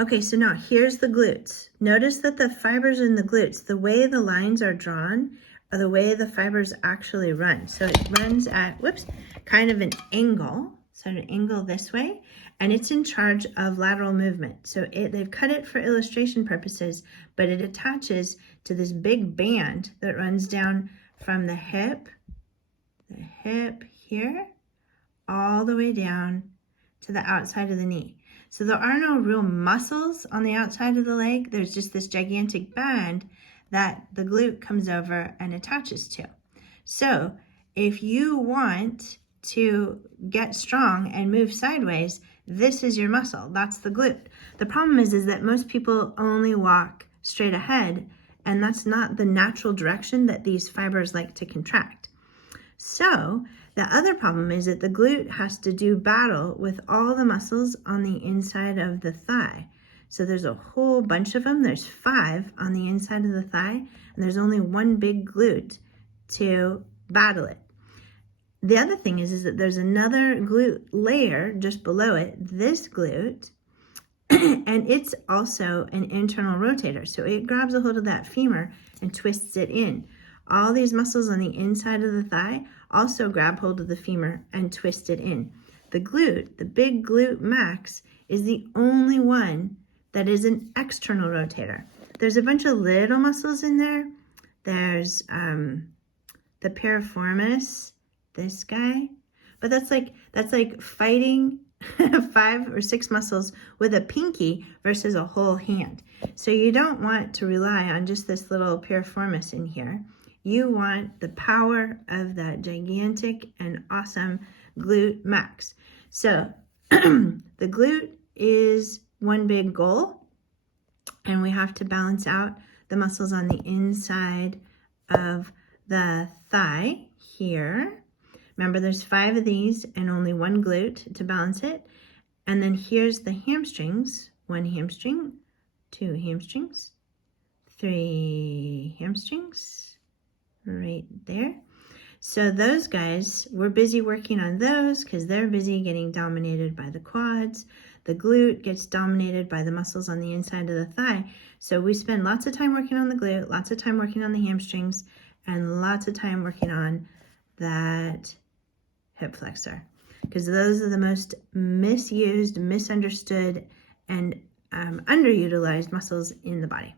Okay, so now here's the glutes. Notice that the fibers in the glutes, the way the lines are drawn, are the way the fibers actually run. So it runs at, whoops, kind of an angle, so an angle this way, and it's in charge of lateral movement. So they've cut it for illustration purposes, but it attaches to this big band that runs down from the hip here, all the way down to the outside of the knee. So there are no real muscles on the outside of the leg. There's just this gigantic band that the glute comes over and attaches to. So if you want to get strong and move sideways, this is your muscle. That's the glute. The problem is that most people only walk straight ahead, and that's not the natural direction that these fibers like to contract. So the other problem is that the glute has to do battle with all the muscles on the inside of the thigh. So there's a whole bunch of them. There's 5 on the inside of the thigh, and there's only one big glute to battle it. The other thing is that there's another glute layer just below it, this glute, and it's also an internal rotator. So it grabs a hold of that femur and twists it in. All these muscles on the inside of the thigh also grab hold of the femur and twist it in. The glute, the big glute max, is the only one that is an external rotator. There's a bunch of little muscles in there. There's the piriformis, this guy, but that's like fighting 5 or 6 muscles with a pinky versus a whole hand. So you don't want to rely on just this little piriformis in here. You want the power of that gigantic and awesome glute max. So the glute is one big goal, and we have to balance out the muscles on the inside of the thigh here. Remember, there's 5 of these and only one glute to balance it. And then here's the hamstrings. 1 hamstring, 2 hamstrings, 3 hamstrings, right there. So those guys, we're busy working on those because they're busy getting dominated by the quads. The glute gets dominated by the muscles on the inside of the thigh. So we spend lots of time working on the glute, lots of time working on the hamstrings, and lots of time working on that hip flexor, because those are the most misused, misunderstood, and underutilized muscles in the body.